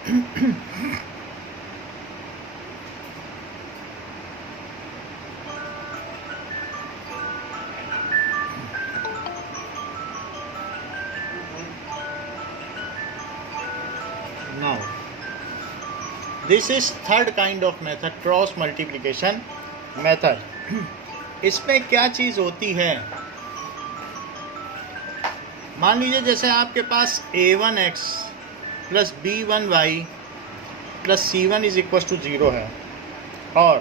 Now, this is third kind of method, cross multiplication method. इसमें क्या चीज़ होती है, मान लीजिए जैसे आपके पास a1x plus b1y plus c1 is equal to 0 है और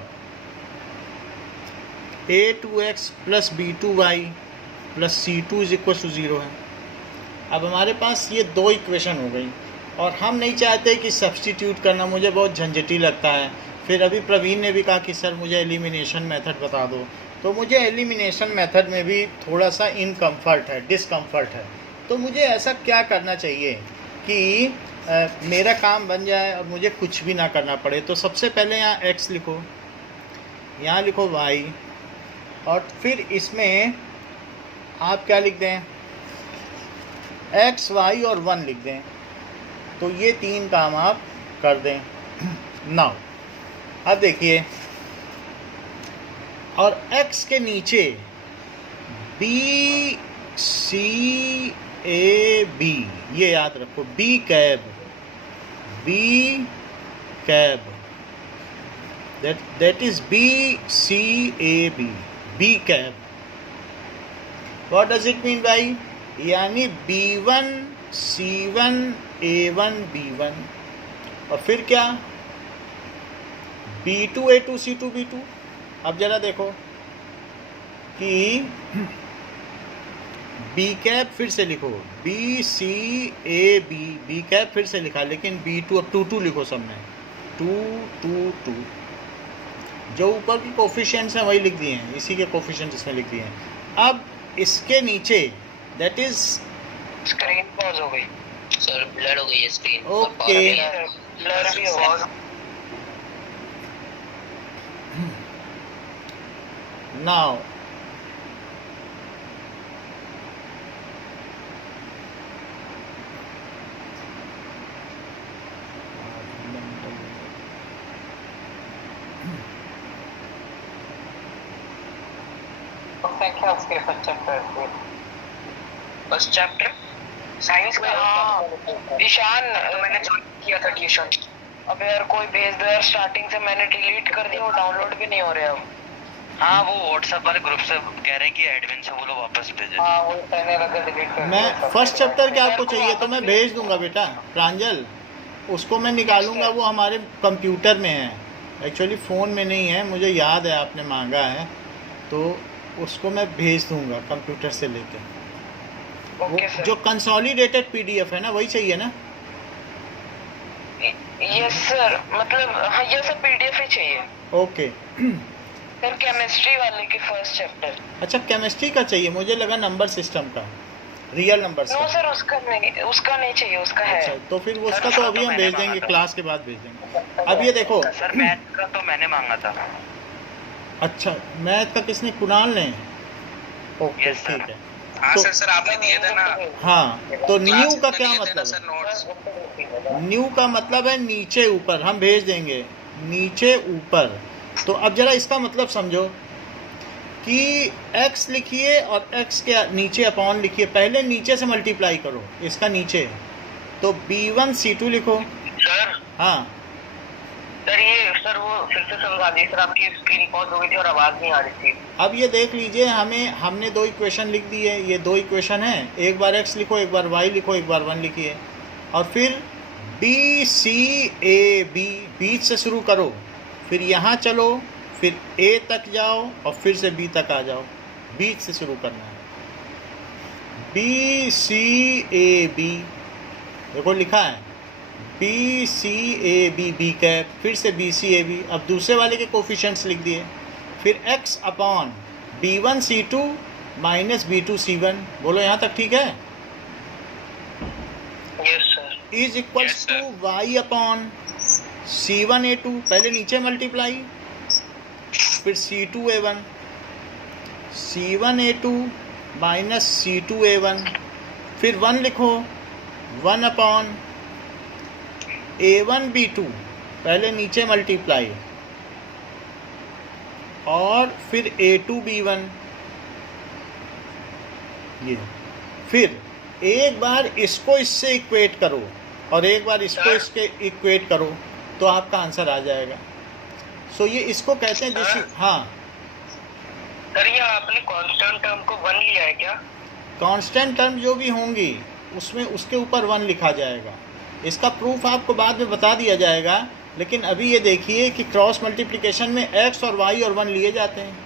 a2x plus b2y plus c2 is equal to 0 है। अब हमारे पास ये दो इक्वेशन हो गई और हम नहीं चाहते कि सब्स्टिट्यूट करना, मुझे बहुत झंझटी लगता है। फिर अभी प्रवीण ने भी कहा कि सर मुझे एलिमिनेशन मेथड बता दो, तो मुझे एलिमिनेशन मेथड में भी थोड़ा सा इनकम्फर्ट है, डिसकम्फर्ट है। तो मुझे ऐसा क्या करना चाहिए कि मेरा काम बन जाए और मुझे कुछ भी ना करना पड़े। तो सबसे पहले यहाँ x लिखो, यहाँ लिखो y, और फिर इसमें आप क्या लिख दें, x, y और 1 लिख दें। तो ये तीन काम आप कर दें। नाउ अब देखिए, और x के नीचे b c a b, ये याद रखो, b cab, that is b c a b cab. what does it mean by, यानी b1 c1 a1 b1, और फिर क्या b2 a2 c2 b2। अब जरा देखो कि b कैप फिर से लिखो, b c a b cap फिर से लिखा, लेकिन b2 अब 2 लिखो सब में, 2 जो ऊपर की कोफिशिएंट्स हैं वही लिख दिए हैं, इसी के कोफिशिएंट्स इसमें लिख दिए हैं। अब इसके नीचे दैट इज स्क्रीन पॉज हो गई सर, ब्लर हो गई है स्क्रीन। ओके, ब्लर भी हो। नाउ क्या उसके फर्स्ट चैप्टर साइंस में। हाँ ईशान, मैंने ज्वाइन किया था ट्यूशन। अब यार कोई भेज दो यार, स्टार्टिंग से मैंने डिलीट कर दिया, वो डाउनलोड भी नहीं हो रहे अब। हाँ वो व्हाट्सएप वाले ग्रुप से कह रहे हैं कि एडमिन से बोलो वापस भेजे। हाँ वो कहने लगा डिलीट कर। मैं फर्स्ट चैप्टर के आपको चाहिए तो मैं भेज दूंगा बेटा प्रांजल, उसको मैं निकालूंगा, वो हमारे कंप्यूटर में है, एक्चुअली फ़ोन में नहीं है, मुझे याद है आपने मांगा है, तो उसको मैं भेज दूंगा कंप्यूटर से लेके। वो जो कंसोलिडेटेड पीडीएफ है ना, वही चाहिए ना? यस सर, मतलब हाँ ये सब पीडीएफ ही चाहिए। ओके सर केमिस्ट्री वाले की फर्स्ट चैप्टर। अच्छा केमिस्ट्री का चाहिए, मुझे लगा नंबर सिस्टम का, रियल नंबर नो सर उसका नहीं चाहिए, उसका है। अच्छा तो फिर उसका तो अभी हम भेज देंगे, क्लास के बाद भेज देंगे। अब ये देखो सर मैथ का तो मैंने मांगा था। अच्छा मैथ का किसने, कुणाल ने? ओके ठीक है। हाँ तो, सर आपने दिए थे ना। हाँ तो न्यू का क्या मतलब है? न्यू का मतलब है नीचे ऊपर, हम भेज देंगे नीचे ऊपर। तो अब जरा इसका मतलब समझो कि x लिखिए और x के नीचे अपॉन लिखिए, पहले नीचे से मल्टीप्लाई करो इसका नीचे, तो b1 c2 लिखो। सर हाँ सर ये सर वो फिर से समझा दीजिए सर, आपकी स्क्रीन पॉज हो गई थी और आवाज़ नहीं आ रही थी। अब ये देख लीजिए, हमने दो इक्वेशन लिख दी है, ये दो इक्वेशन है, एक बार x लिखो, एक बार y लिखो, एक बार 1 लिखिए, और फिर b c a b, बीच से शुरू करो, फिर यहाँ चलो, फिर a तक जाओ और फिर से b तक आ जाओ, बीच से शुरू करना है। b c a b देखो लिखा है b c a b b cap, फिर से b c a b, अब दूसरे वाले के कोफिशिएंट्स लिख दिए, फिर x upon b1 c2 minus b2 c1। बोलो यहाँ तक ठीक है? Yes sir. Is equals to y upon c1 a2, पहले नीचे मल्टीप्लाई, फिर c2 a1, c1 a2 minus c2 a1, फिर 1 लिखो, 1 अपॉन A1 B2 पहले नीचे मल्टीप्लाई और फिर A2 B1, ये फिर एक बार इसको इससे इक्वेट करो और एक बार इसको इसके इक्वेट करो तो आपका आंसर आ जाएगा। सो ये इसको कहते हैं जैसे, हाँ सर ये आपने कांस्टेंट टर्म को 1 लिया है क्या? कांस्टेंट टर्म जो भी होंगी उसमें उसके ऊपर 1 लिखा जाएगा। इसका प्रूफ आपको बाद में बता दिया जाएगा, लेकिन अभी ये देखिए कि क्रॉस मल्टीप्लिकेशन में x और y और 1 लिए जाते हैं।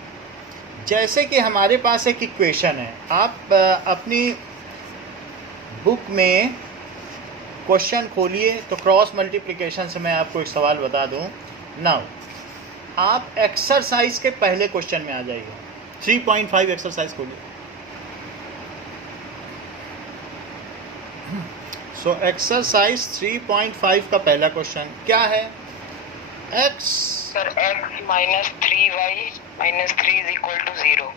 जैसे कि हमारे पास एक इक्वेशन है, आप अपनी बुक में क्वेश्चन खोलिए तो क्रॉस मल्टीप्लिकेशन से मैं आपको एक सवाल बता दूं। नाउ आप एक्सरसाइज के पहले क्वेश्चन में आ जाइए, 3.5 एक्सरसाइज खोलिए। सो एक्सरसाइज 3.5 का पहला क्वेश्चन क्या है? x sir x minus 3y minus 3 is equal to 0।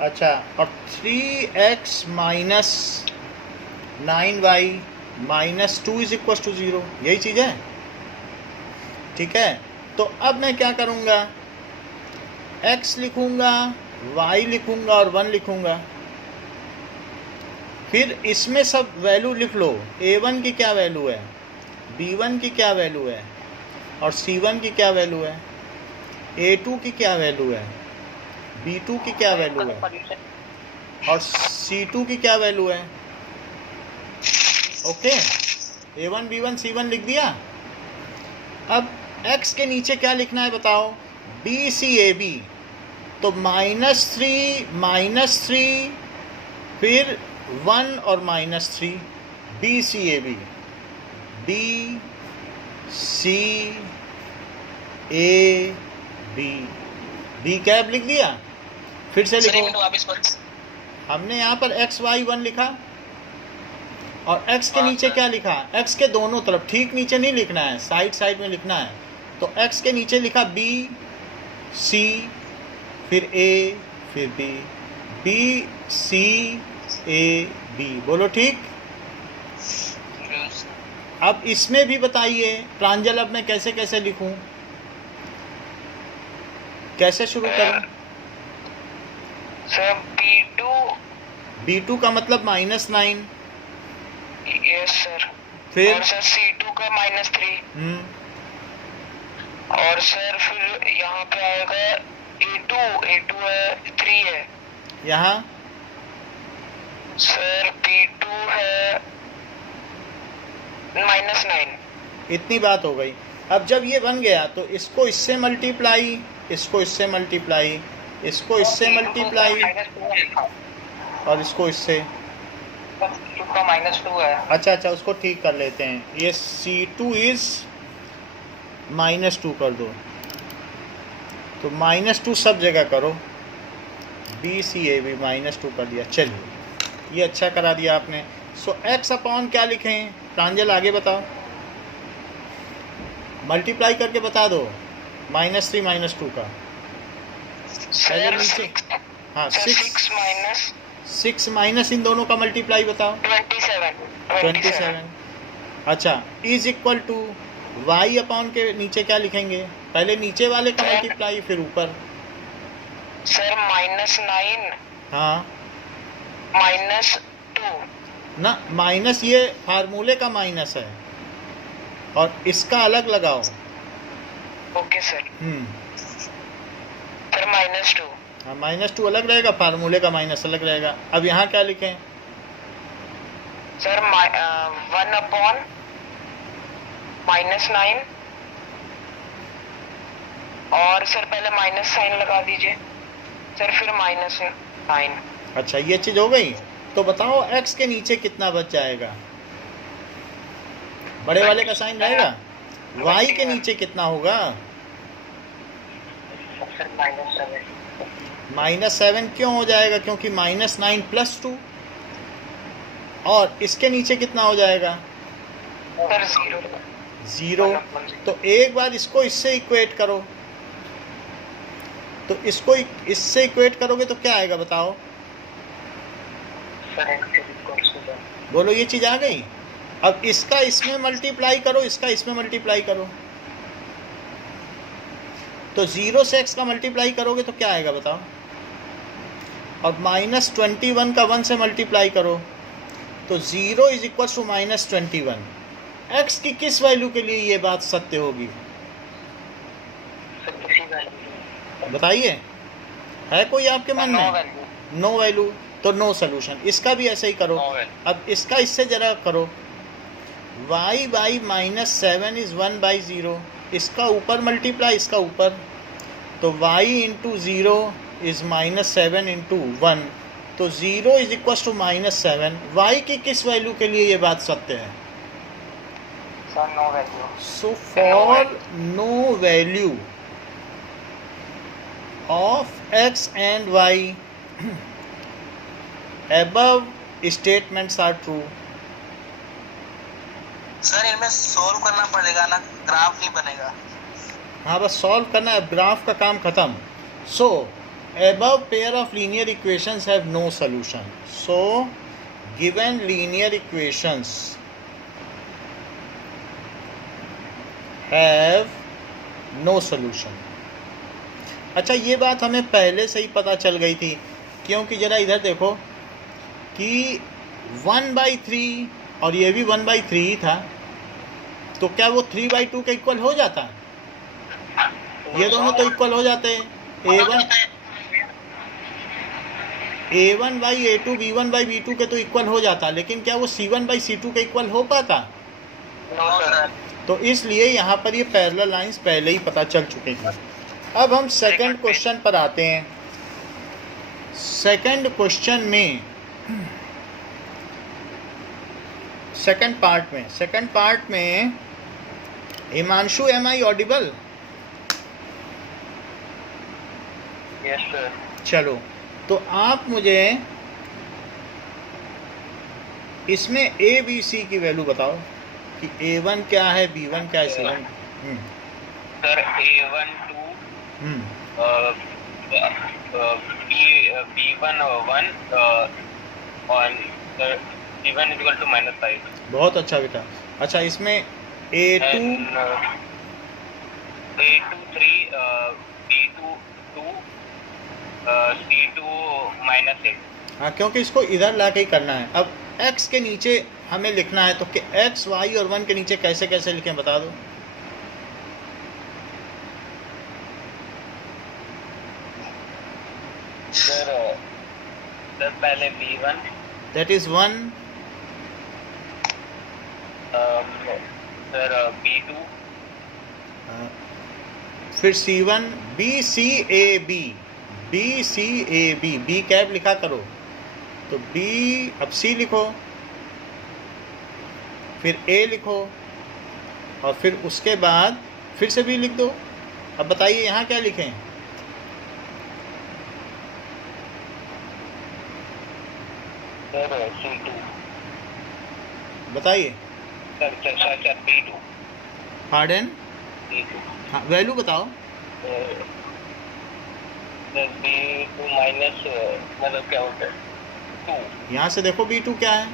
अच्छा, और 3x minus 9y minus 2 is equal to 0, यही चीज़ है। ठीक है, तो अब मैं क्या करूँगा, x लिखूँगा, y लिखूँगा और 1 लिखूँगा। फिर इसमें सब वैल्यू लिख लो। A1 की क्या वैल्यू है, B1 की क्या वैल्यू है और C1 की क्या वैल्यू है, A2 की क्या वैल्यू है, B2 की क्या वैल्यू है और C2 की क्या वैल्यू है। ओके, A1 B1 C1 लिख दिया। अब x के नीचे क्या लिखना है बताओ, BCAB, तो -3 फिर 1 और -3, BCAB, BCAB, B कैप लिख दिया। फिर से लिखो, हमने यहाँ पर x y 1 लिखा और x के नीचे क्या लिखा, x के दोनों तरफ, ठीक नीचे नहीं लिखना है, साइड साइड में लिखना है। तो x के नीचे लिखा B C फिर A फिर B, B C A B, बोलो ठीक। अब इसमें भी बताइए प्रांजल, अब मैं कैसे कैसे लिखूं, कैसे शुरू करूं? सर B2 का मतलब -9, यस सर। फिर और सर C2 का -3 और सर फिर यहाँ पे आएगा A2 है 3 है यहाँ सर, B2 है -9। इतनी बात हो गई। अब जब ये बन गया तो इसको इससे मल्टीप्लाई, इसको इससे मल्टीप्लाई, इसको इससे मल्टीप्लाई और इसको इससे। C2 का -2 है। अच्छा, उसको ठीक कर लेते हैं, ये C2 इज -2 कर दो, तो -2 सब जगह करो, BCAB -2 कर दिया। चलिए, ये अच्छा करा दिया आपने। सो x अपॉन क्या लिखें प्रांजल, आगे बताओ, मल्टीप्लाई करके बता दो, -3 -2 का। सर नीचे, हाँ 6 6 माइनस इन दोनों का मल्टीप्लाई बताओ, 27। अच्छा, is equal to y upon के नीचे क्या लिखेंगे, पहले नीचे वाले का मल्टीप्लाई फिर ऊपर। सर -9 हाँ -2 ना, माइनस ये फार्मूले का माइनस है और इसका अलग लगाओ। Okay sir. सर -2, हाँ -2 अलग रहेगा, फार्मूले का माइनस अलग रहेगा। अब यहाँ क्या लिखें सर 1 अपॉन -9 और सर पहले माइनस साइन लगा दीजिए सर, फिर -9। अच्छा, ये चीज़ हो गई। तो बताओ x के नीचे कितना बच जाएगा, बड़े वाले का साइन रहेगा। y के नीचे कितना होगा, -7 क्यों हो जाएगा, क्योंकि -9 + 2। और इसके नीचे कितना हो जाएगा, सर 0। तो एक बार इसको इससे इक्वेट करो, तो इसको इससे इक्वेट करोगे तो क्या आएगा बताओ, बोलो, ये चीज़ आ गई। अब इसका इसमें मल्टीप्लाई करो, इसका इसमें मल्टीप्लाई करो, तो 0 से x का मल्टीप्लाई करोगे तो क्या आएगा बताओ। और -21 का 1 से मल्टीप्लाई करो तो 0 इज इक्वल टू -21। x की किस वैल्यू के लिए ये बात सत्य होगी बताइए, है कोई आपके मन में? नो वैल्यू, तो नो सोल्यूशन। इसका भी ऐसे ही करो। अब इसका इससे जरा करो, y बाई -7 इज 1/0, इसका ऊपर मल्टीप्लाई, इसका ऊपर, तो y इंटू 0 इज -7 इंटू 1, तो 0 इज इक्वल टू -7। y की किस वैल्यू के लिए ये बात सत्य है? No value. So for no value of x and y above statements are true। Sir इनमें सोल्व करना पड़ेगा ना, ग्राफ नहीं बनेगा। हाँ बस सॉल्व करना है, ग्राफ का काम खत्म। सो above pair of linear equations have no solution। so given linear equations have no solution। अच्छा ये बात हमें पहले से ही पता चल गई थी, क्योंकि ज़रा इधर देखो कि 1/3 और ये भी 1/3 ही था, तो क्या वो 3/2 के इक्वल हो जाता है? ये दोनों तो इक्वल हो जाते हैं। a1/a2 b1/b2 के तो इक्वल हो जाता, लेकिन क्या वो c1/c2 के इक्वल हो पाता? तो इसलिए यहाँ पर ये पैरेलल लाइंस पहले ही पता चल चुके हैं। अब हम सेकंड क्वेश्चन पर आते हैं। सेकंड क्वेश्चन में सेकंड पार्ट में Himanshu, am I audible? Yes sir. चलो तो आप मुझे इसमें ए बी सी की वैल्यू बताओ कि a1 क्या है, b1 क्या है, c1। सर a1 b1 1 और c1 इक्वल टू -5। बहुत अच्छा बेटा। अच्छा इसमें a2 3 b2 2 c2 -8। हाँ, क्योंकि इसको इधर ला के ही करना है। अब x के नीचे हमें लिखना है, तो कि x, y और 1 के नीचे कैसे कैसे लिखें बता दो। सर पहले b1, that is 1, sir b2, फिर c1, b c a b, b c a b, b cap लिखा करो, तो b, अब c लिखो, फिर a लिखो, और फिर उसके बाद फिर से b लिख दो। अब बताइए यहाँ क्या लिखें? सर c2, बताइए। Sir b2, pardon? b2, हाँ वैल्यू बताओ। सर b2 माइनस मतलब क्या होता है 2। यहाँ से देखो b2 क्या है,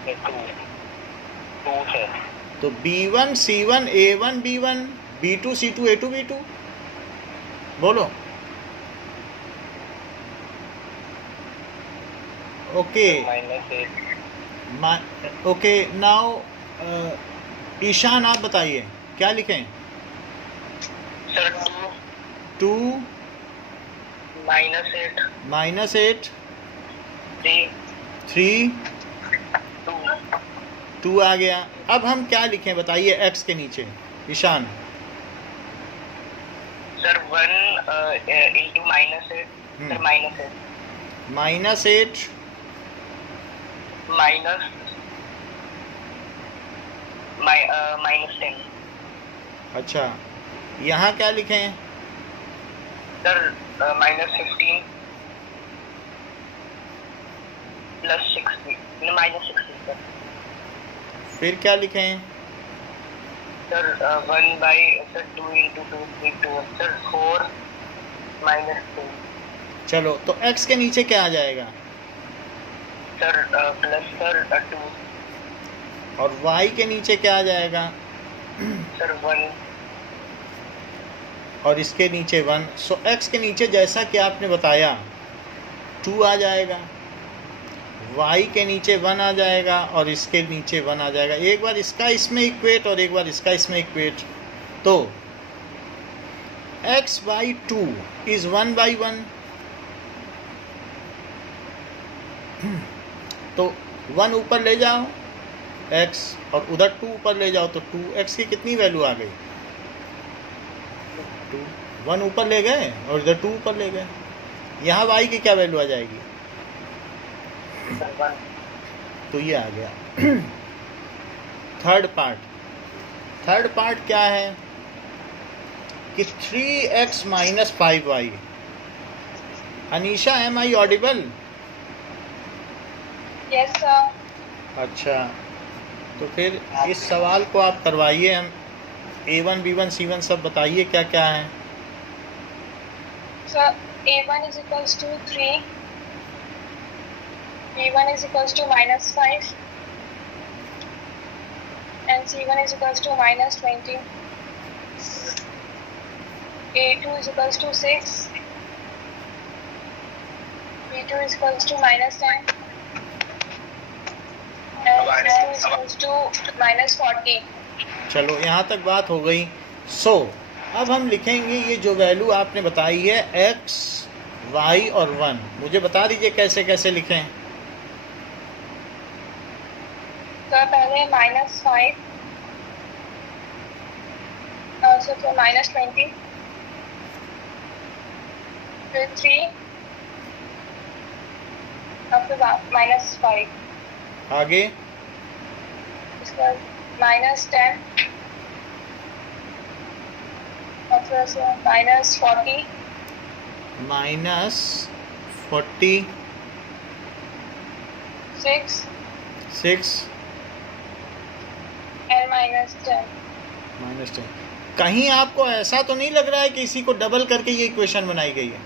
2 सर। तो b1 c1 a1 b1 b2 c2 a2 b2। बोलो। ओके -8। ओके नाउ ईशान आप बताइए क्या लिखें? सर 2 -8 -8 3 2 आ गया। अब हम क्या लिखें बताइए x के नीचे ईशान? Sir 1 into -8 sir -8 -8 -10। अच्छा यहाँ क्या लिखें? Sir -15 +60 -60 sir. फिर क्या लिखें? Sir 1/2 into 2 2 sir 4 -2। चलो तो x के नीचे क्या आ जाएगा? Sir plus sir 2। और y के नीचे क्या आ जाएगा, सर 1 और इसके नीचे 1। सो x के नीचे जैसा कि आपने बताया 2 आ जाएगा, y के नीचे 1 आ जाएगा और इसके नीचे 1 आ जाएगा। एक बार इसका इसमें इक्वेट और एक बार इसका इसमें इक्वेट, तो x by 2 is 1 by 1। तो 1 ऊपर ले जाओ x और उधर 2 ऊपर ले जाओ तो 2x की कितनी वैल्यू आ गई, 2। 1 ऊपर ले गए और इधर 2 ऊपर ले गए। यहाँ y की क्या वैल्यू आ जाएगी, सर 1 तो ये आ गया। थर्ड पार्ट क्या है कि 3x minus 5y। Anisha, am I audible? Yes sir. अच्छा, तो फिर इस सवाल को आप करवाइए, हम A1 B1 C1 सब बताइए क्या क्या है। Sir A1 is equals to 3, B1 is equals to -5 and C1 is equals to -20, A2 is equals to 6, B2 is equals to -10 and B2 is equals to -40। चलो यहाँ तक बात हो गई। सो अब हम लिखेंगे ये जो वैल्यू आपने बताई है x, y और 1, मुझे बता दीजिए कैसे कैसे लिखें। तो पहले -5 और फिर -20, फिर 3 और फिर -5, आगे इसके बाद -10 और फिर -40, -40, 6 6 and -10। -10। कहीं आपको ऐसा तो नहीं लग रहा है कि इसी को डबल करके ये इक्वेशन बनाई गई है?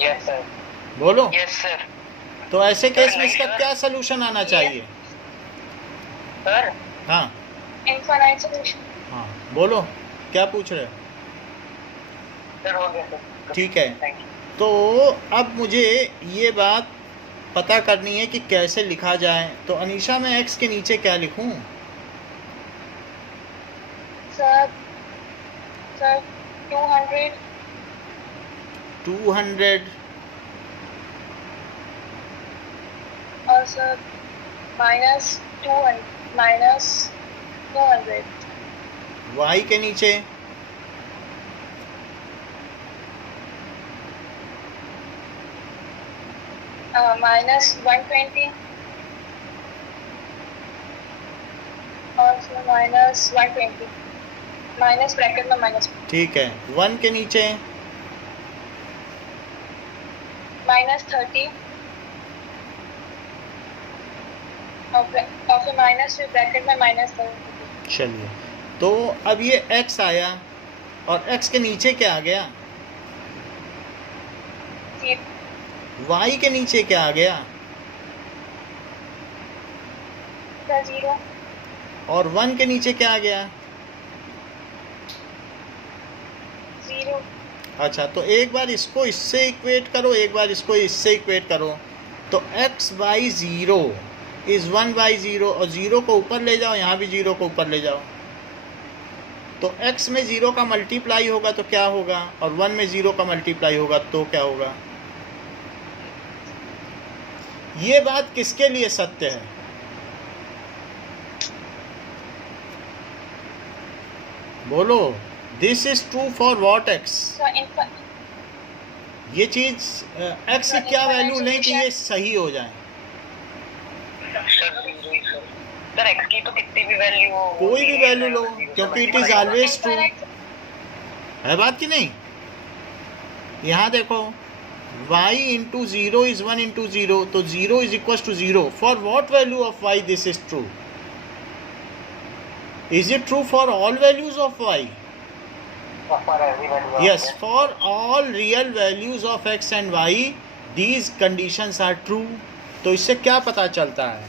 Yes sir. बोलो। Yes sir. तो ऐसे केस में इसका क्या सलूशन आना चाहिए? सर हाँ इनफाइनाइट सॉल्यूशन। हाँ, बोलो क्या पूछ रहे हो? सर हो गया सर। ठीक है, थैंक यू। तो अब मुझे ये बात पता करनी है कि कैसे लिखा जाए। तो अनीशा, मैं x के नीचे क्या लिखूं? सर 200 और सर -200 y के नीचे -120 और सर -120 माइनस ब्रैकेट में -, ठीक है। 1 के नीचे -30 और फिर माइनस, फिर ब्रैकेट में -30। चलिए, तो अब ये x आया और x के नीचे क्या आ गया? y के नीचे क्या आ गया? 0 और 1 के नीचे क्या आ गया? 0। अच्छा, तो एक बार इसको इससे इक्वेट करो, एक बार इसको इससे इक्वेट करो। तो x बाई 0 इज़ 1 बाई 0 और 0 को ऊपर ले जाओ, यहाँ भी 0 को ऊपर ले जाओ। तो x में 0 का मल्टीप्लाई होगा तो क्या होगा, और 1 में 0 का मल्टीप्लाई होगा तो क्या होगा। ये बात किसके लिए सत्य है? बोलो। This is true for what x? ये चीज x की क्या वैल्यू लें कि ये सही हो जाए? सर x की तो कितनी भी वैल्यू हो, कोई भी वैल्यू लो, क्योंकि इट इज ऑलवेज ट्रू। है बात कि नहीं? यहाँ देखो, y इंटू 0 इज 1 इंटू 0, तो 0 is equal to 0। For what value of y this is true? Is it true for all values of y? Yes, for all real values of x and y, these conditions are true. तो इससे क्या पता चलता है?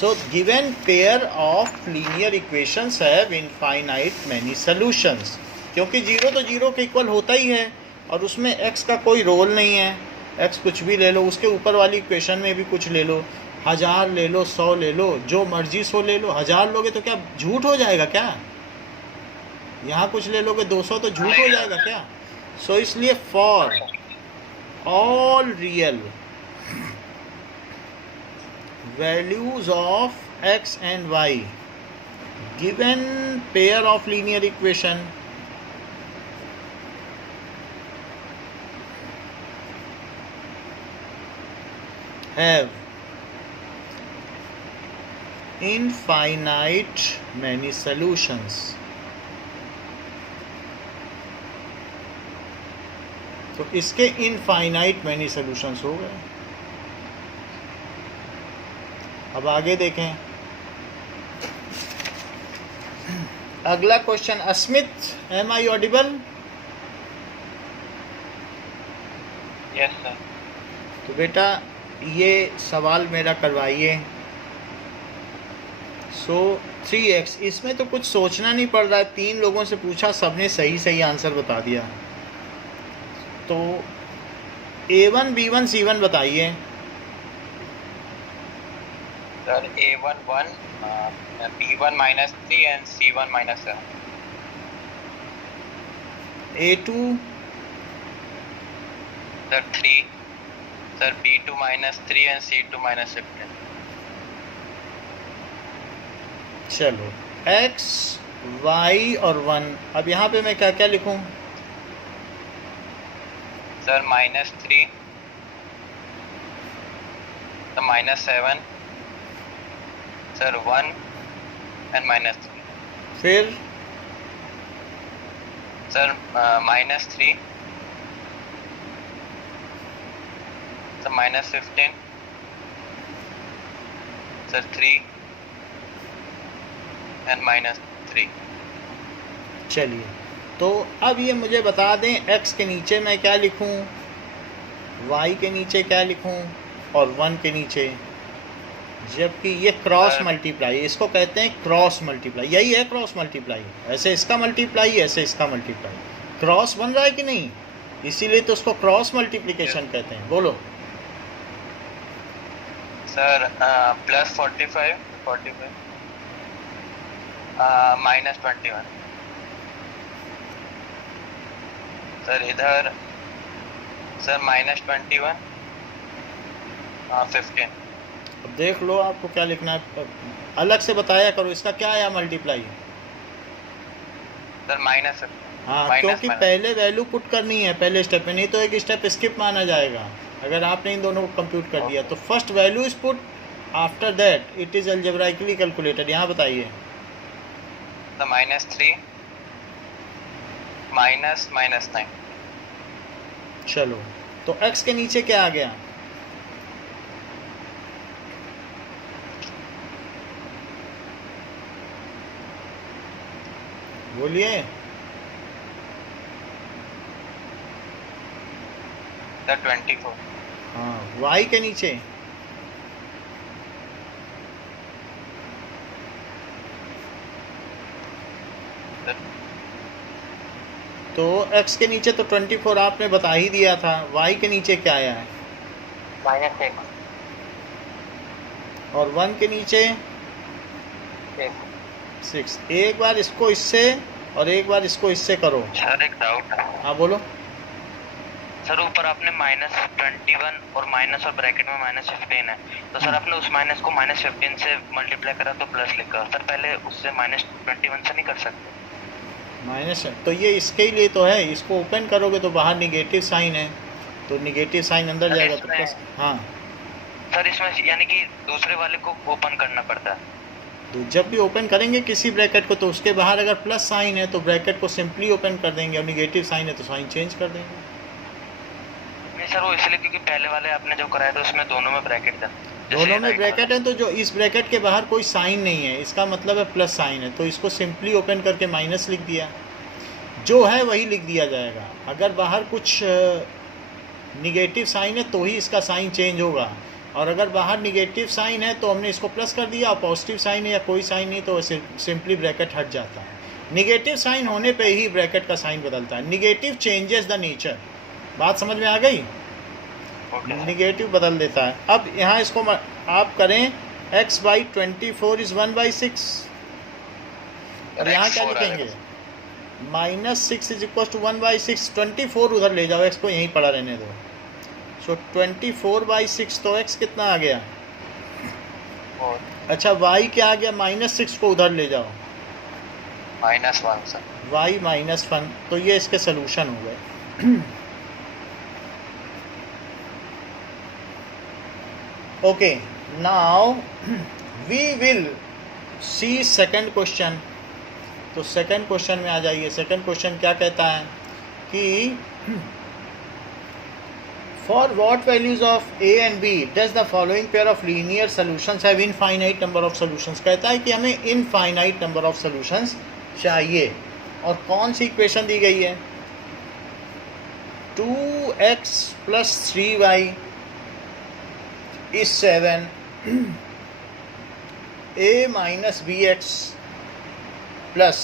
So given pair of linear equations have infinite many solutions, क्योंकि zero तो zero के equal होता ही है और उसमें एक्स का कोई रोल नहीं है। एक्स कुछ भी ले लो, उसके ऊपर वाली इक्वेशन में भी कुछ ले लो, 1000 ले लो, 100 ले लो, जो मर्जी 100 ले लो। 1000 लोगे तो क्या झूठ हो जाएगा क्या? यहाँ कुछ ले लोगे 200 तो झूठ हो जाएगा क्या? सो इसलिए for all real values of x and y given pair of linear equation have infinite many solutions। तो इसके इनफाइनाइट मैनी सॉल्यूशंस हो गए। अब आगे देखें अगला question. Asmit, am I audible? Yes sir. तो बेटा ये सवाल मेरा करवाइए। सो 3x, इसमें तो कुछ सोचना नहीं पड़ रहा है। 3 लोगों से पूछा, सबने सही सही आंसर बता दिया। तो a1 b1 c1 बताइए। Sir a1 1, b1 -3 and c1 -7। a2 sir 3, sir b2 -3 and c2 -15। चलो x y और 1। अब यहाँ पे मैं क्या क्या लिखूँ? Sir -3, sir -7, sir 1 and -3। फिर सर -3, सर -15, सर 3 and -3। चलिए, तो अब ये मुझे बता दें x के नीचे मैं क्या लिखूं, y के नीचे क्या लिखूं और 1 के नीचे, जबकि ये क्रॉस मल्टीप्लाई, इसको कहते हैं क्रॉस मल्टीप्लाई। यही है क्रॉस मल्टीप्लाई। ऐसे इसका मल्टीप्लाई, ऐसे इसका मल्टीप्लाई, क्रॉस बन रहा है कि नहीं? इसीलिए तो उसको क्रॉस मल्टीप्लिकेशन कहते हैं। बोलो सर +45 -21। सर इधर सर -21 15। अब देख लो आपको क्या लिखना है, अलग से बताया करो। इसका क्या आया मल्टीप्लाई? Sir minus. हाँ, क्योंकि पहले वैल्यू पुट करनी है पहले स्टेप में, नहीं तो एक स्टेप स्किप माना जाएगा अगर आपने इन दोनों को कंप्यूट कर दिया। तो first value is put, after that it is algebraically calculated. यहाँ बताइए। तो -3 -9। चलो, तो x के नीचे क्या आ गया? बोलिए। सर 24। हाँ, y के नीचे तो x के नीचे तो 24 आपने बता ही दिया था। y के नीचे क्या आया है? -1 और 1 के नीचे 6। एक बार इसको इससे और एक बार इसको इससे करो। सर एक डाउट है। हाँ बोलो। सर ऊपर आपने -21 और माइनस और ब्रैकेट में -15 है, तो सर आपने उस माइनस को -15 से मल्टीप्लाई करा तो प्लस लिखा। सर पहले उससे -21 से नहीं कर सकते? माइनस, तो ये इसके ही लिए तो है। इसको ओपन करोगे तो बाहर निगेटिव साइन है, तो निगेटिव साइन अंदर जाएगा तो प्लस। हाँ सर इसमें यानी कि दूसरे वाले को ओपन करना पड़ता है। तो जब भी ओपन करेंगे किसी ब्रैकेट को तो उसके बाहर अगर प्लस साइन है तो ब्रैकेट को सिंपली ओपन कर देंगे, और निगेटिव साइन है तो साइन चेंज कर देंगे। नहीं सर, वो इसलिए क्योंकि पहले वाले आपने जो कराया था उसमें दोनों में ब्रैकेट था। दोनों में ब्रैकेट है, तो जो इस ब्रैकेट के बाहर कोई साइन नहीं है, इसका मतलब है प्लस साइन है, तो इसको सिंपली ओपन करके माइनस लिख दिया। जो है वही लिख दिया जाएगा। अगर बाहर कुछ निगेटिव साइन है तो ही इसका साइन चेंज होगा, और अगर बाहर निगेटिव साइन है तो हमने इसको प्लस कर दिया, और पॉजिटिव साइन है या कोई साइन नहीं तो सिंपली ब्रैकेट हट जाता है। निगेटिव साइन होने पे ही ब्रैकेट का साइन बदलता है। Negative changes the nature. बात समझ में आ गई? निगेटिव बदल देता है। अब यहाँ इसको आप करें x/24 इज़ 1/6, और यहाँ क्या लिखेंगे? -6 इज इक्वल टू 1/6। 24 उधर ले जाओ, x को यहीं पड़ा रहने दो। सो 24/6, तो x कितना आ गया? अच्छा, y क्या आ गया? -6 को उधर ले जाओ, -1 सर। y -1। तो ये इसके सोल्यूशन हो गए। Okay, now we will see second question. तो सेकंड क्वेश्चन में आ जाइए। सेकंड क्वेश्चन क्या कहता है कि for what values of a and b does the following pair of linear solutions have infinite number of solutions. कहता है कि हमें इनफाइनाइट नंबर ऑफ सॉल्यूशंस चाहिए। और कौन सी इक्वेशन दी गई है? 2x + 3y is 7, a minus bx plus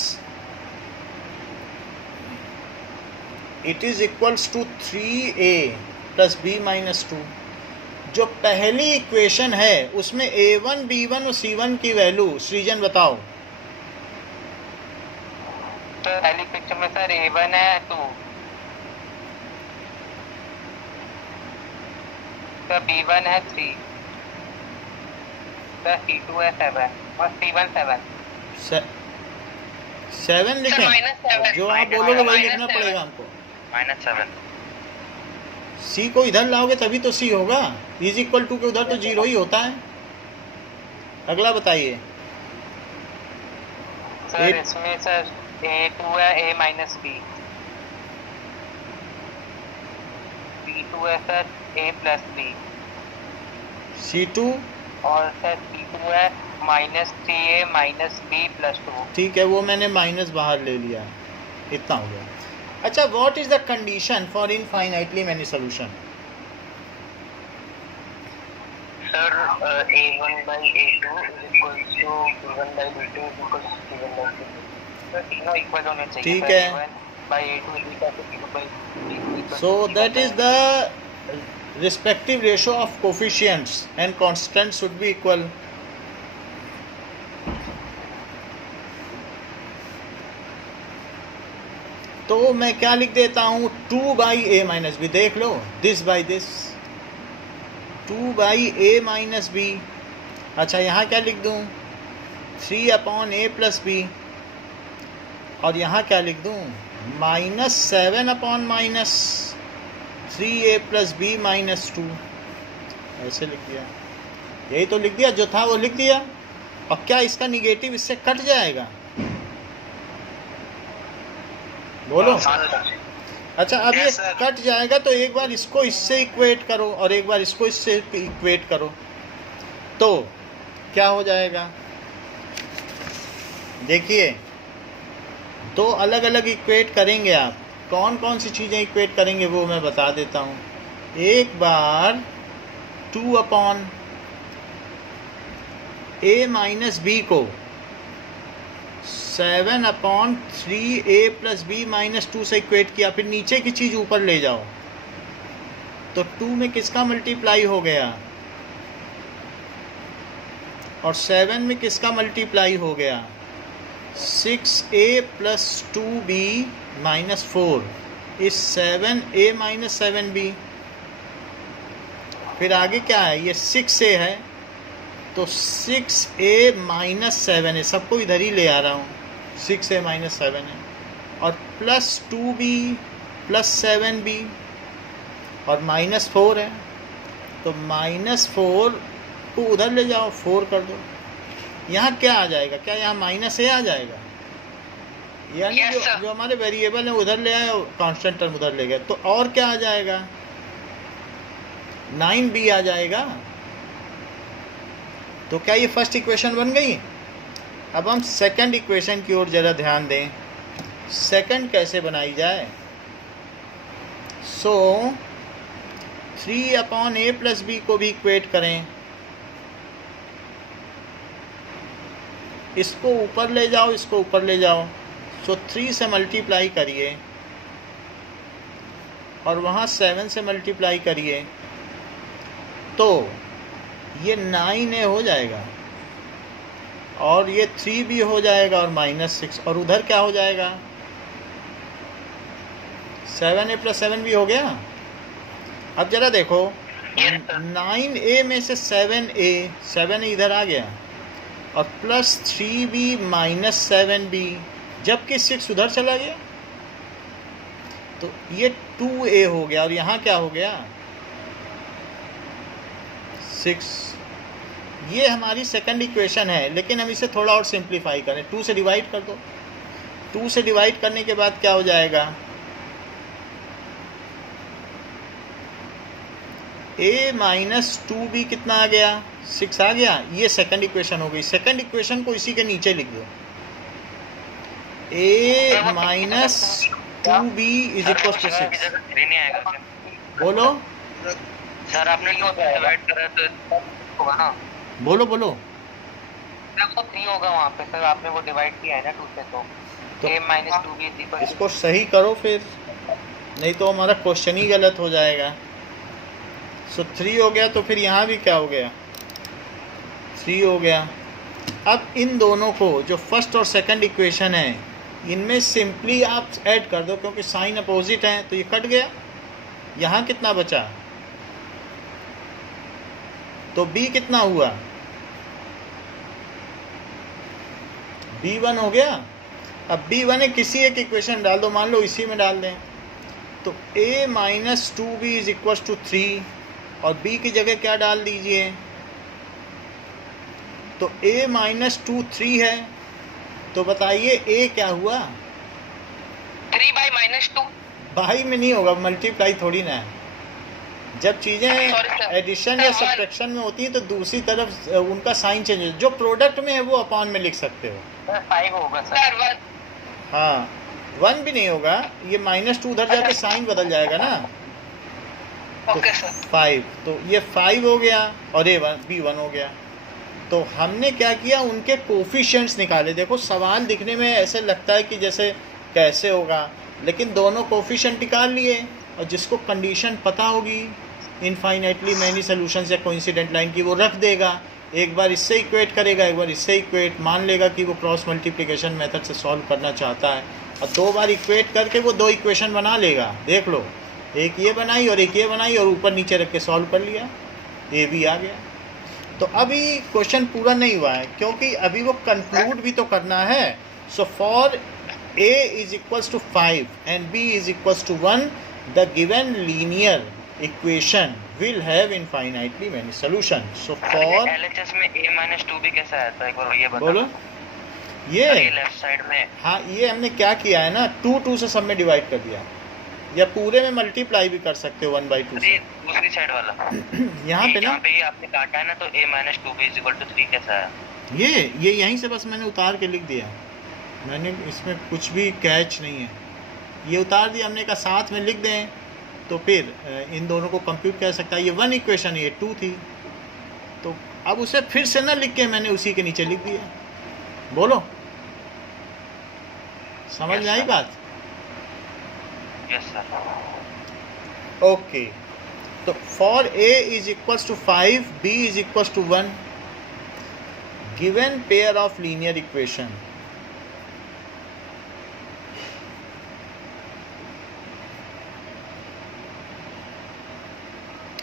it is equals to 3a plus b minus 2। जो पहली इक्वेशन है उसमें a1, b1 और c1 की वैल्यू सृजन बताओ। तो पहली पिक्चर में सर a1 है 2, तो b1 है 3, तो c2 है 7 और c1 7। 7 लिखें? जो आप बोलोगे वही लिखना पड़ेगा हमको। -7। सी को इधर लाओगे तभी तो सी होगा। इज इक्वल टू के उधर तो 0 ही होता है। अगला बताइए। सर इसमें सर a2 है a minus b, b2 है sir a plus b, C2 और सर c2 है -3a minus b plus 2। ठीक है, वो मैंने माइनस बाहर ले लिया, इतना हो गया। अच्छा, what is the condition for infinitely many solution? Sir a1/a2 is equal to b1/b2 is equal to c1/c2। Sir तीनों इक्वल होने चाहिए। ठीक है। a1/a2 is equal to b1/b2। So that is the respective ratio of coefficients and constants should be equal। तो मैं क्या लिख देता हूँ? 2/a minus b। देख लो, this by this, 2/a minus b। अच्छा, यहाँ क्या लिख दूँ? 3/a plus b। और यहाँ क्या लिख दूँ? -7/- 3a plus b minus 2। ऐसे लिख दिया। यही तो लिख दिया, जो था वो लिख दिया। और क्या इसका निगेटिव इससे कट जाएगा? बोलो। अच्छा, अब ये कट जाएगा तो एक बार इसको इससे इक्वेट करो और एक बार इसको इससे इक्वेट करो, तो क्या हो जाएगा? देखिए, दो अलग अलग इक्वेट करेंगे आप। कौन कौन सी चीज़ें इक्वेट करेंगे वो मैं बता देता हूँ। एक बार 2/a minus b को 7/3a plus b minus 2 से इक्वेट किया, फिर नीचे की चीज़ ऊपर ले जाओ तो 2 में किसका मल्टीप्लाई हो गया और 7 में किसका मल्टीप्लाई हो गया? 6a plus 2b minus 4 is 7a minus 7b। फिर आगे क्या है? ये 6a है तो 6a minus 7 है, सबको इधर ही ले आ रहा हूँ, 6a minus 7 है, और प्लस 2b प्लस 7b और -4 है, तो -4 को उधर ले जाओ, 4 कर दो। यहाँ क्या आ जाएगा? क्या यहाँ -a आ जाएगा? यानी जो हमारे वेरिएबल है उधर ले आए और कांस्टेंट टर्म उधर ले गए, तो और क्या आ जाएगा? 9b आ जाएगा। तो क्या ये फर्स्ट इक्वेशन बन गई? अब हम सेकंड इक्वेशन की ओर ज़रा ध्यान दें। सेकंड कैसे बनाई जाए? सो 3/a+b को भी इक्वेट करें, इसको ऊपर ले जाओ, इसको ऊपर ले जाओ। सो 3 से मल्टीप्लाई करिए और वहाँ 7 से मल्टीप्लाई करिए, तो ये 9a हो जाएगा और ये 3b हो जाएगा और -6, और उधर क्या हो जाएगा, 7a + 7b हो गया। अब जरा देखो, 9a में से 7a इधर आ गया और +3b - 7b, जबकि 6 उधर चला गया, तो ये 2a हो गया और यहाँ क्या हो गया, 6। ये हमारी सेकंड इक्वेशन है, लेकिन हम इसे थोड़ा और सिंप्लीफाई करें। 2 से डिवाइड कर दो। 2 से डिवाइड करने के बाद क्या हो जाएगा, a - 2b कितना आ गया, 6 आ गया। ये सेकंड इक्वेशन हो गई। सेकंड इक्वेशन को इसी के नीचे लिख दो, a - 2b = 6। बोलो सर आपने डिवाइड करा तो होगा ना, बोलो बोलो। तो 3 होगा वहाँ पे सर, आपने वो डिवाइड किया है ना 2 से, तो a - 2b इसको सही करो फिर, नहीं तो हमारा क्वेश्चन ही गलत हो जाएगा। सो 3 हो गया, तो फिर यहाँ भी क्या हो गया, 3 हो गया। अब इन दोनों को, जो फर्स्ट और सेकंड इक्वेशन है, इनमें सिंपली आप ऐड कर दो, क्योंकि साइन अपोजिट है, तो ये कट गया। यहाँ कितना बचा, तो b कितना हुआ, b1 हो गया। अब b1 है, किसी एक इक्वेशन डाल दो, मान लो इसी में डाल दें, तो a - 2b = 3 और b की जगह क्या डाल दीजिए, तो a - 2 3 है, तो बताइए a क्या हुआ, 3 by -2। बाई में नहीं होगा, मल्टीप्लाई थोड़ी ना है। जब चीज़ें Sorry, sir. एडिशन या सब्ट्रैक्शन में होती हैं तो दूसरी तरफ उनका साइन चेंज हो, जो प्रोडक्ट में है वो अपॉन में लिख सकते हो। 5 होगा सर। हाँ, 1 भी नहीं होगा, ये -2 उधर जाके साइन बदल जाएगा ना, तो ओके सर। 5, तो ये 5 हो गया और b1 हो गया। तो हमने क्या किया, उनके कोफिशिएंट्स निकाले। देखो सवाल दिखने में ऐसे लगता है कि जैसे कैसे होगा, लेकिन दोनों कोफिशिएंट निकाल लिए, और जिसको कंडीशन पता होगी इनफाइनाइटली मैनी सॉल्यूशंस या कोइंसिडेंट लाइन की, वो रख देगा, एक बार इससे इक्वेट करेगा, एक बार इससे इक्वेट, मान लेगा कि वो क्रॉस मल्टीप्लिकेशन मेथड से सॉल्व करना चाहता है, और 2 बार इक्वेट करके वो 2 इक्वेशन बना लेगा। देख लो, एक ये बनाई और एक ये बनाई और ऊपर नीचे रख के सॉल्व कर लिया, ये भी आ गया। तो अभी क्वेश्चन पूरा नहीं हुआ है, क्योंकि अभी वो कंक्लूड भी तो करना है। So for a = 5 and b = 1, the given linear equation will have infinitely many solutions. So for LHS में a - 2b कैसा आता है, एक बार ये बताओ। बोलो, ये लेफ्ट साइड में हाँ, ये हमने क्या किया है ना, 2 से सब में डिवाइड कर दिया, या पूरे में मल्टीप्लाई भी कर सकते हो 1/2 से। दूसरी साइड वाला यहाँ पे ना, जहाँ पे ये आपने काटा है ना, तो a - 2b = 3 कैसा है। ये यहीं से बस मैंने उतार के लिख दिया, मैंने इसमें कुछ भी कैच नहीं है, ये उतार दिया हमने, कहा साथ में लिख दें तो फिर इन दोनों को कंप्यूट कर सकता है। ये 1 इक्वेशन है, ये 2 थी, तो अब उसे फिर से ना लिख के मैंने उसी के नीचे लिख दिया। बोलो, समझ में आई बात? Yes sir. ओके, तो for a = 5, b = 1, given pair of linear equation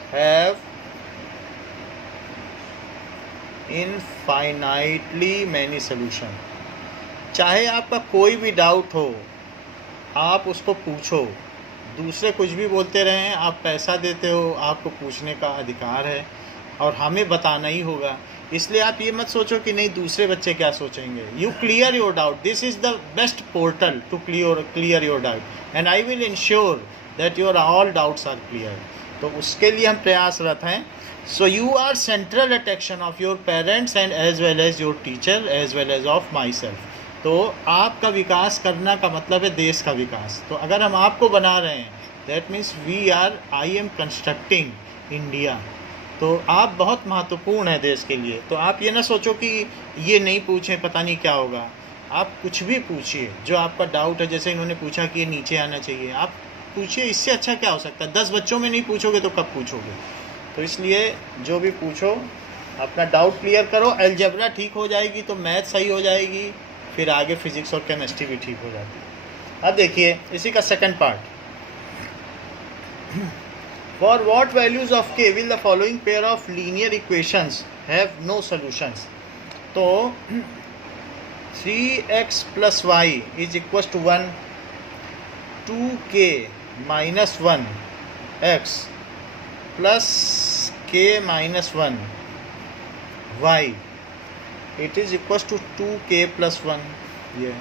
have infinitely many solution। चाहे आपका कोई भी डाउट हो, आप उसको पूछो, दूसरे कुछ भी बोलते रहें, आप पैसा देते हो, आपको पूछने का अधिकार है और हमें बताना ही होगा। इसलिए आप ये मत सोचो कि नहीं दूसरे बच्चे क्या सोचेंगे। You clear your doubt, this is the best portal to clear your doubt and I will ensure that your all doubts are clear. तो उसके लिए हम प्रयासरत हैं। So you are central attraction of your parents and as well as your teacher as well as of myself. तो आपका विकास करना का मतलब है देश का विकास। तो अगर हम आपको बना रहे हैं that means I am constructing India. तो आप बहुत महत्वपूर्ण है देश के लिए। तो आप ये ना सोचो कि ये नहीं पूछें पता नहीं क्या होगा, आप कुछ भी पूछिए जो आपका डाउट है। जैसे इन्होंने पूछा कि ये नीचे आना चाहिए, आप पूछिए, इससे अच्छा क्या हो सकता है। 10 बच्चों में नहीं पूछोगे तो कब पूछोगे। तो इसलिए जो भी पूछो अपना डाउट क्लियर करो। अलजेब्रा ठीक हो जाएगी तो मैथ सही हो जाएगी, फिर आगे फिजिक्स और केमिस्ट्री भी ठीक हो जाती है। अब देखिए इसी का second part. For what values of k will the following pair of linear equations have no solutions. तो 3x + y = 1, 2k - 1 x + k - 1 y = 2k + 1। ये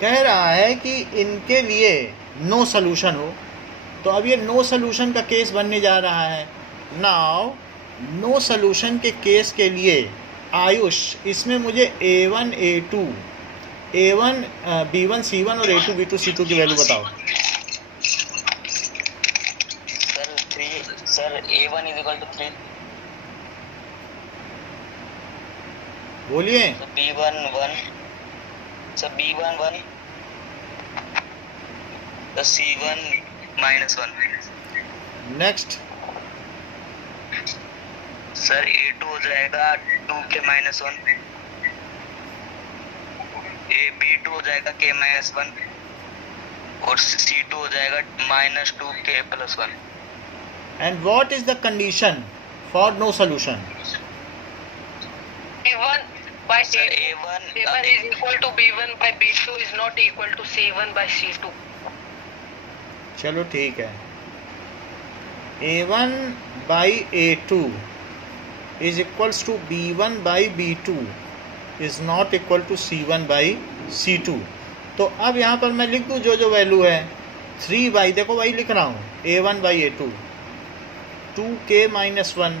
कह रहा है कि इनके लिए नो सॉल्यूशन हो। तो अब ये नो सॉल्यूशन का केस बनने जा रहा है। नाउ नो सॉल्यूशन के केस के लिए आयुष, इसमें मुझे a1 a2 a1 b1 c1 और a2 b2 c2 की वैल्यू बताओ। सर a1 = 3, बोलिए। b1 1, सर b1 1, तो c1 -1। नेक्स्ट सर a2 हो जाएगा 2k - 1, b2 हो जाएगा k - 1 और c2 हो जाएगा -2k + 1। And what is the condition for no solution? A1 by Sir, A1 A1 is equal to B1 by B2 is not equal to C1 by C2. चलो ठीक है। a1 by a2 is equals to b1 by b2 is not equal to c1 by c2। तो अब यहाँ पर मैं लिख दूँ जो वैल्यू है 3 बाई, देखो वही लिख रहा हूँ, a1 by a2 2k - 1।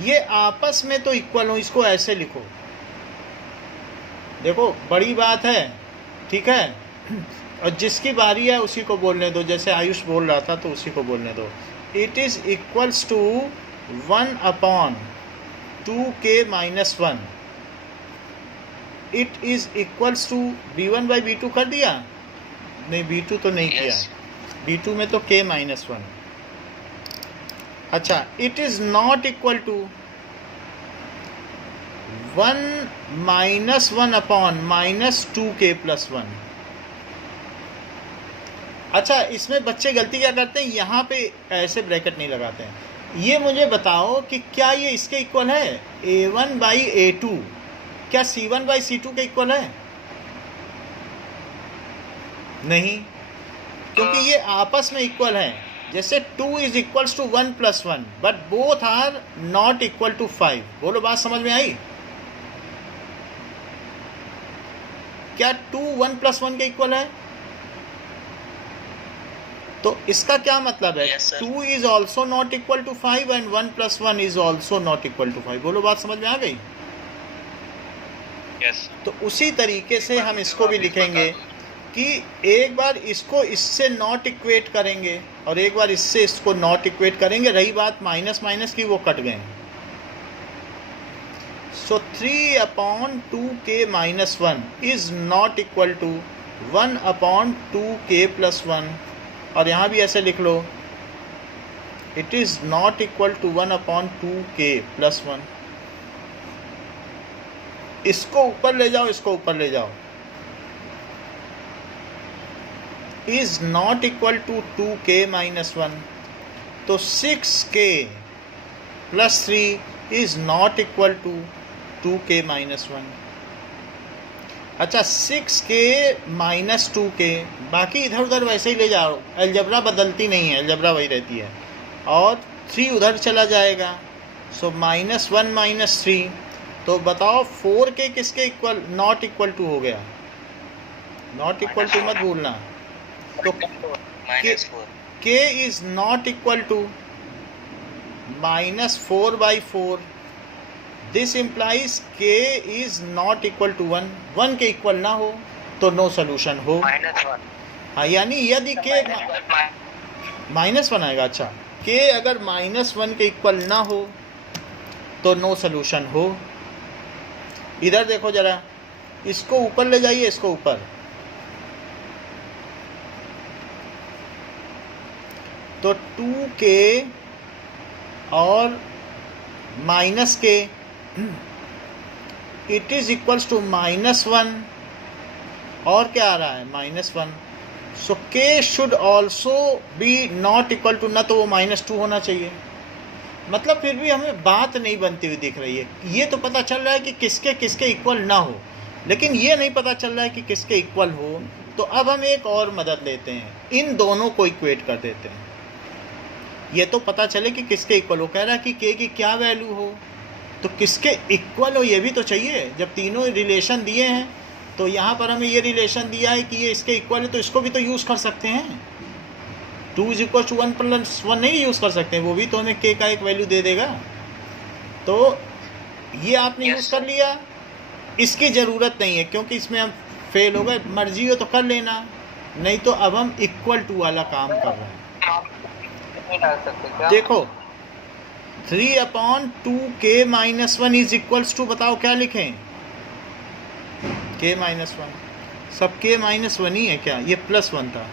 ये आपस में तो इक्वल हो, इसको ऐसे लिखो। देखो बड़ी बात है, ठीक है। और जिसकी बारी है उसी को बोलने दो, जैसे आयुष बोल रहा था तो उसी को बोलने दो। It is equals to 1/2k - 1। It is equals to b1 by b2 कर दिया? नहीं, b2 तो नहीं किया, b2 में तो k - 1। अच्छा, it is not equal to 1 - 1/- 2k + 1। अच्छा, इसमें बच्चे गलती क्या करते हैं, यहाँ पे ऐसे ब्रैकेट नहीं लगाते हैं। ये मुझे बताओ कि क्या ये इसके इक्वल है? a1 by a2 क्या c1 by c2 के इक्वल है? नहीं, क्योंकि ये आपस में इक्वल है। जैसे 2 is equals to 1 + 1 but both are not equal to 5। बोलो, बात समझ में आई? क्या 2 1 + 1 के इक्वल है? तो इसका क्या मतलब है? Yes, sir. 2 is also not equal to 5 and 1 + 1 is also not equal to 5। बोलो, बात समझ में आ गई? यस। तो उसी तरीके से हम इसको भी लिखेंगे कि एक बार इसको इससे नॉट इक्वेट करेंगे और एक बार इससे इसको नॉट इक्वेट करेंगे। रही बात माइनस माइनस की, वो कट गए। So 3/2k - 1 is not equal to 1/2k + 1। और यहाँ भी ऐसे लिख लो, it is not equal to 1/2k + 1। इसको ऊपर ले जाओ, इसको ऊपर ले जाओ। Is not equal to 2k - 1। तो 6k + 3 is not equal to 2k - 1। अच्छा, 6k - 2k, बाकी इधर उधर वैसे ही ले जाओ, अलजबरा बदलती नहीं है, अलजबरा वही रहती है। और 3 उधर चला जाएगा, सो -1 - 3। तो बताओ 4k किसके इक्वल, नॉट इक्वल टू हो गया? नॉट इक्वल टू मत भूलना। तो k is not equal to -4/4। This implies k is not equal to 1। 1 के इक्वल ना हो तो नो सोल्यूशन हो। -1। हाँ, यानी यदि k -1 आएगा। अच्छा, के अगर -1 के इक्वल ना हो तो नो सोल्यूशन हो। इधर देखो जरा, इसको ऊपर ले जाइए, इसको ऊपर, तो 2k और माइनस के इट इज इक्वल्स टू -1 और क्या आ रहा है -1। So k should also be not equal to, ना तो वो -2 होना चाहिए। मतलब फिर भी हमें बात नहीं बनती हुई दिख रही है। ये तो पता चल रहा है कि किसके किसके इक्वल ना हो, लेकिन ये नहीं पता चल रहा है कि किसके इक्वल हो। तो अब हम एक और मदद लेते हैं, इन दोनों को इक्वेट कर देते हैं। ये तो पता चले कि किसके इक्वल हो, कह रहा है कि k की क्या वैल्यू हो, तो किसके इक्वल हो ये भी तो चाहिए। जब तीनों रिलेशन दिए हैं तो यहाँ पर हमें ये रिलेशन दिया है कि ये इसके इक्वल है, तो इसको भी तो यूज़ कर सकते हैं। 2 = 1 + 1 नहीं यूज़ कर सकते हैं, वो भी तो हमें k का एक वैल्यू दे देगा। तो ये आपने यूज़ कर लिया, इसकी ज़रूरत नहीं है क्योंकि इसमें हम फेल हो गए। मर्जी हो तो कर लेना, नहीं तो अब हम =2 वाला काम कर रहे हैं। नहीं डाल सकते क्या? देखो 3/2k - 1 इज इक्वल्स टू, बताओ क्या लिखें? k - 1, सब k - 1 ही है क्या? ये +1 था,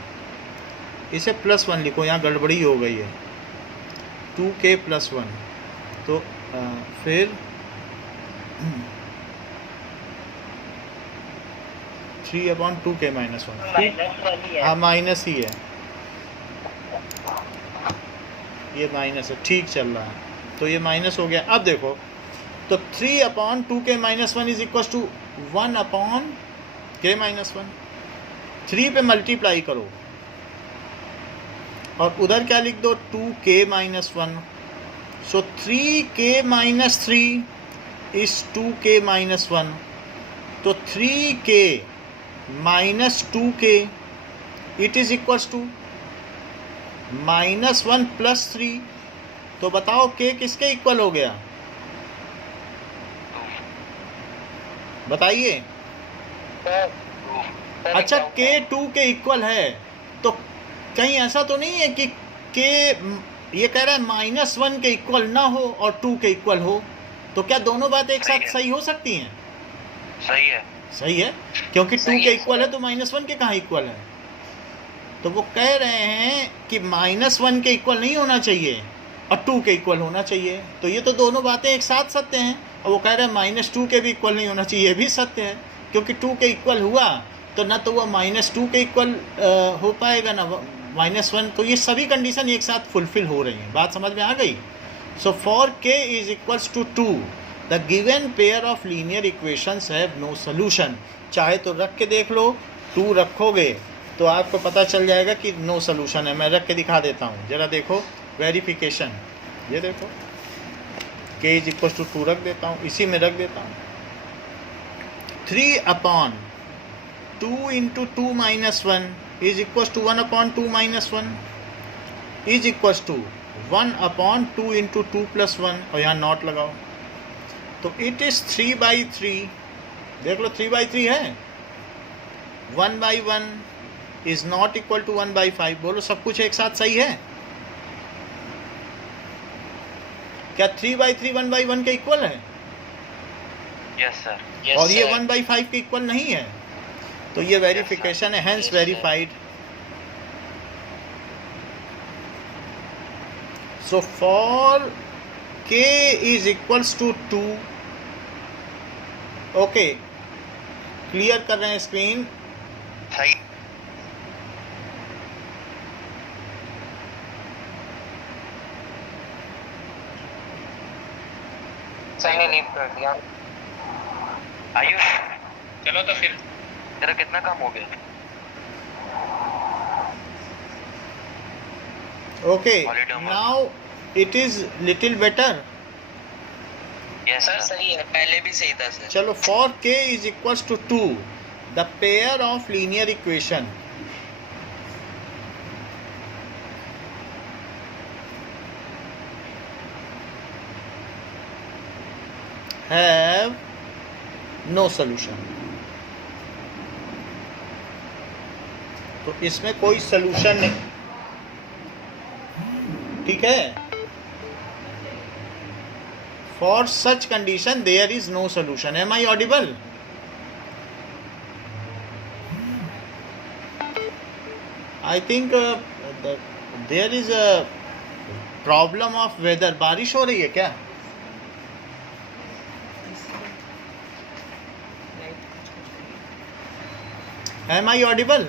इसे +1 लिखो, यहाँ गड़बड़ी हो गई है। 2k + 1, तो फिर 3/2k - 1, हाँ माइनस ही है, ये माइनस है, ठीक चल रहा है, तो ये माइनस हो गया। अब देखो, तो 3/2k - 1 is equal to 1/k - 1, 3 पे मल्टीप्लाई करो और उधर क्या लिख दो, 2k - 1। So 3k - 3 is 2k - 1, तो 3k - 2k it is equal to -1 + 3। तो बताओ k किसके इक्वल हो गया, बताइए। अच्छा, k 2 के इक्वल है, तो कहीं ऐसा तो नहीं है कि k ये कह रहा है -1 के इक्वल ना हो और 2 के इक्वल हो, तो क्या दोनों बातें एक साथ सही हो सकती हैं? सही है। सही है, क्योंकि 2 के इक्वल है तो -1 के कहाँ इक्वल है? तो वो कह रहे हैं कि -1 के इक्वल नहीं होना चाहिए और 2 के इक्वल होना चाहिए। तो ये तो दोनों बातें एक साथ सत्य हैं। और वो कह रहे हैं -2 के भी इक्वल नहीं होना चाहिए, ये भी सत्य है, क्योंकि 2 के इक्वल हुआ तो ना तो वो -2 के इक्वल हो पाएगा ना -1। तो ये सभी कंडीशन एक साथ फुलफिल हो रही हैं। बात समझ में आ गई? So for k is equals to 2 the given pair of linear equations have no solution. चाहे तो रख के देख लो, 2 रखोगे तो आपको पता चल जाएगा कि नो सोल्यूशन है। मैं रख के दिखा देता हूँ, ज़रा देखो वेरिफिकेशन। ये देखो k इज इक्वल टू 2 रख देता हूँ, इसी में रख देता हूँ। 3/2 × 2 - 1 is equal to 1/2 - 1 is equal to 1/2 × 2 + 1, और यहाँ नॉट लगाओ, तो इट इज़ 3/3। देख लो 3/3 है। 1/1 इज नॉट इक्वल टू 1/5। बोलो सब कुछ एक साथ सही है क्या? 3/3 1/1 के इक्वल है? Yes sir. और ये 1/5 के इक्वल नहीं है, तो ये वेरिफिकेशन है, hence verified. So for k is equals to 2, okay, clear कर रहे हैं स्क्रीन? सही। सही ने लीव कर दिया। आयुष, चलो तो फिर तेरा कितना काम हो गया? Okay, Holiday homework. Now it is little better. Yes sir sir. सही है, पहले भी सही था सर। चलो, for k is equals to 2 the pair of linear equation have no solution. तो इसमें कोई सोल्यूशन नहीं, ठीक है, for such condition there is no solution. Am I audible? I think there is a problem of weather. बारिश हो रही है क्या? Am I Audible?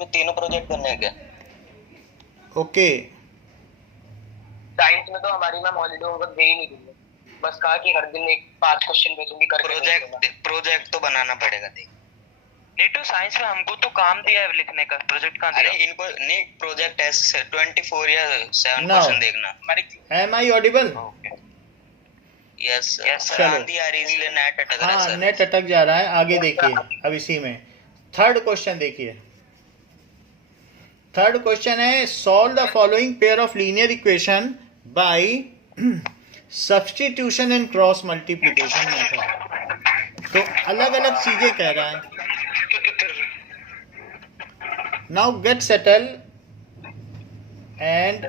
में तीनों प्रोजेक्ट करने हैं क्या? ओके. साइंस में तो हमारी मैम हॉलीडे होमवर्क दे ही नहीं रही है, बस कहा कि हर दिन एक 5 क्वेश्चन भेजूंगी करके. प्रोजेक्ट तो बनाना पड़ेगा. नीटू साइंस में हमको तो काम दिया है लिखने का, प्रोजेक्ट कहाँ दिया? अरे इनको नहीं, प्रोजेक्ट है 24 या 7 No. क्वेश्चन देखना. Am I audible? यस चलो. आंधी आ रही है इसलिए नेट अटक रहा है हाँ, सर. नेट अटक जा रहा है. आगे देखिए, अब इसी में थर्ड क्वेश्चन देखिए. थर्ड क्वेश्चन है solve the following pair of linear equation by substitution and cross multiplication method. तो अलग अलग चीजें कह रहा है. Now get settle and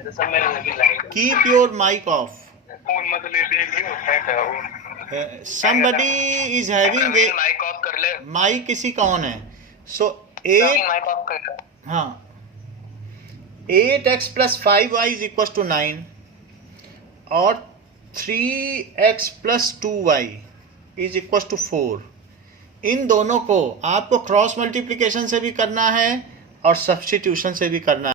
keep your mic off. somebody is having a mic off कर ले. माइक किसी का ऑन है. सो माइक ऑफ कर ले. हाँ, 8x plus 5y is equals to 9 और 3x plus 2y is equals to 4. इन दोनों को आपको क्रॉस मल्टीप्लिकेशन से भी करना है और सब्स्टिट्यूशन से भी करना है.